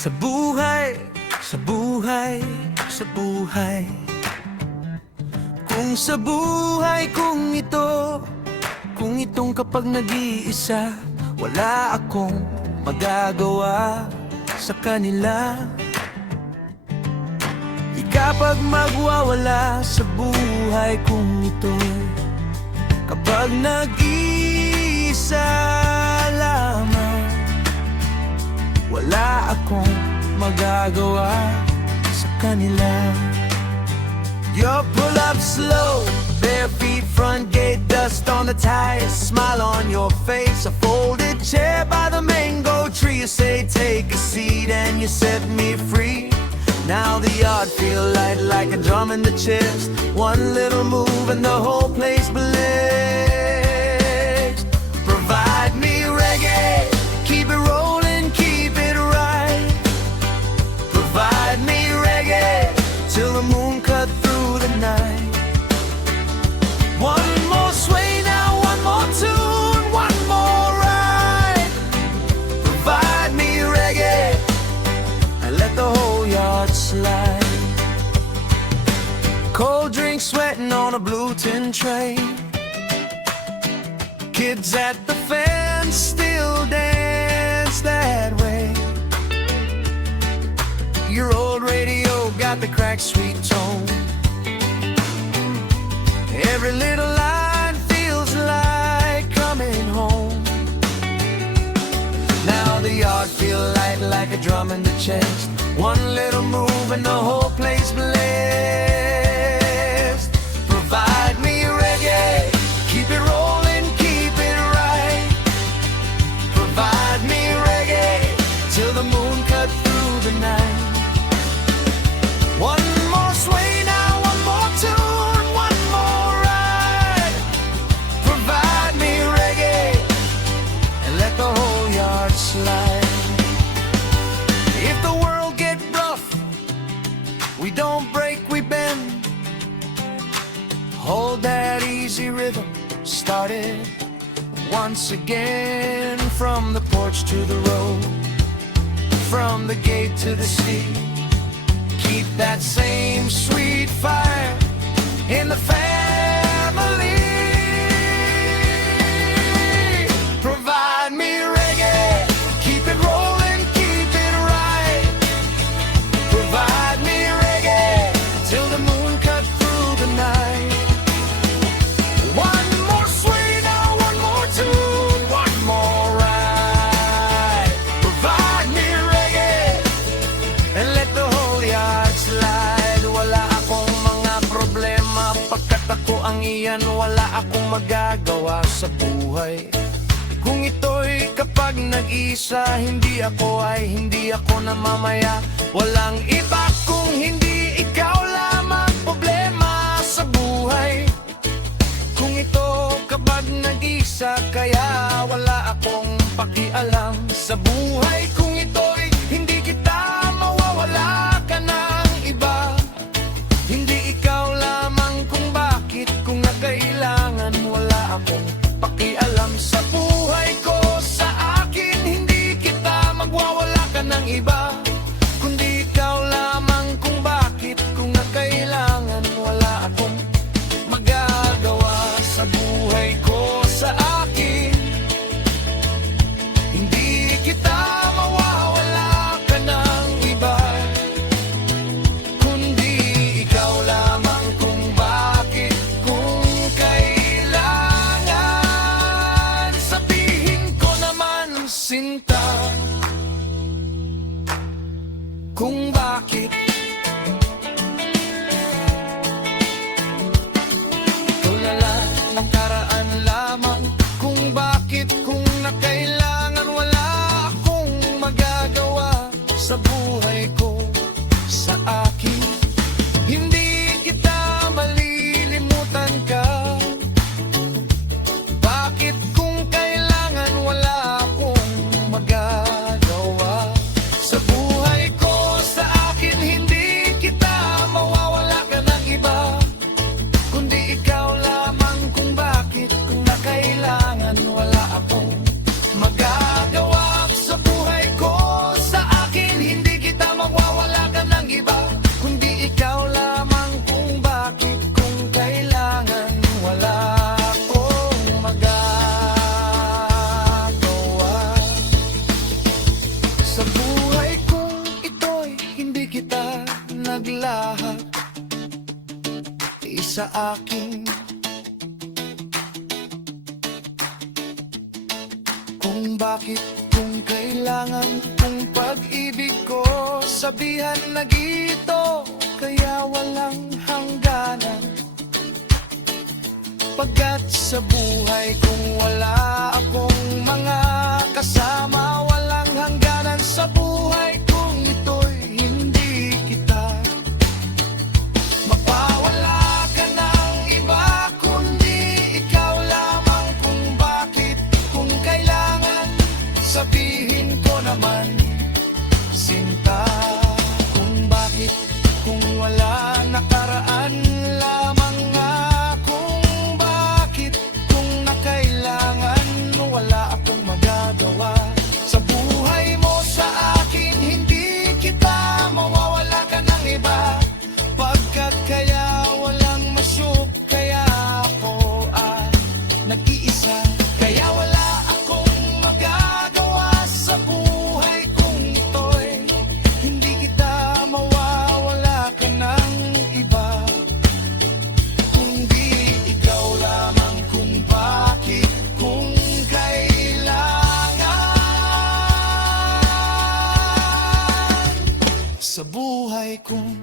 Sa buhay, sa buhay, sa buhay. Kung sa buhay kung ito, kung itong kapag nag-iisa, wala akong magagawa sa kanila. Di kapag magwawala sa buhay kung ito, kapag nag-iisa lamang, wala akong magagawa sa kanila. You pull up slow, bare feet, front gate, dust on the tires, smile on your face, a folded chair by the mango tree. You say take a seat and you set me free. Now the yard feel light like a drum in the chest. One little move and the whole place believes. Provide me reggae, keep it rolling, keep it right. Provide me reggae till the moon cut through the night. One more sway now, one more tune, one more ride. Provide me reggae and let the whole yard slide. Cold drink sweating on a blue tin tray. Kids at the fence still dance that way. Your old radio got the cracked sweet tone. Every little line feels like coming home. Now the yard feel light like a drum in the chest. One little move and the whole place blessed. Provide me reggae, keep it rolling, keep it right. Provide me reggae till the moon cut through the night. One more sway now, one more tune, one more ride. Provide me reggae and let the whole yard slide. If the world get rough, we don't break, we bend. Hold that easy rhythm, start it once again. From the porch to the road, from the gate to the sea. Keep that same sweet fire in the family. Provide me reggae, keep it rolling, keep it right. Provide me reggae till the moon cut through the night. One more sway now, one more tune, one more ride. Provide me reggae and let the whole yard slide. Wala akong mga problema pagkat ako ang iyan. Wala akong magagawa sa buhay kung ito'y kapag nag-isa. Hindi ako namamaya. Walang iba kung hindi ikaw lamang. Problema sa buhay kung ito kapag nag-isa. Kaya wala akong pakialam sa buhay kung ito'y hindi kita mawawala ka ng iba. Hindi ikaw lamang kung bakit kung nakailangan. Wala akong pakialam sa buhay ko, sa akin. Hindi kita magwawala ka ng iba. Kundi ikaw lamang kung bakit kung nakailangan. Wala akong magagawa sa buhay ko, sa akin. Hindi kita mawawala. akin. Kung bakit, kung kailangan, kung pag-ibig ko sabihan na gito, kaya walang hangganan. Pagkat sa buhay kung wala akong mga kasama, walang hangganan sa buhay kung ito'y hindi kita. Mapawala ka ng iba, kundi ikaw lamang. Kung bakit, kung kailangan, sabihin ko naman, sinta. Kung bakit, kung wala nakaraan lamang nga. Kung bakit, kung nakailangan, wala akong magagawa. Sa buhay mo, sa akin, hindi kita mawawala ka ng iba. Pagkat kaya walang masuk, kaya ako nag-iisa. Kaya wala akong magagawa sa buhay kung ito'y hindi kita mawawala ka ng iba. Kundi ikaw lamang. Kung bakit, kung kailangan, sa buhay kong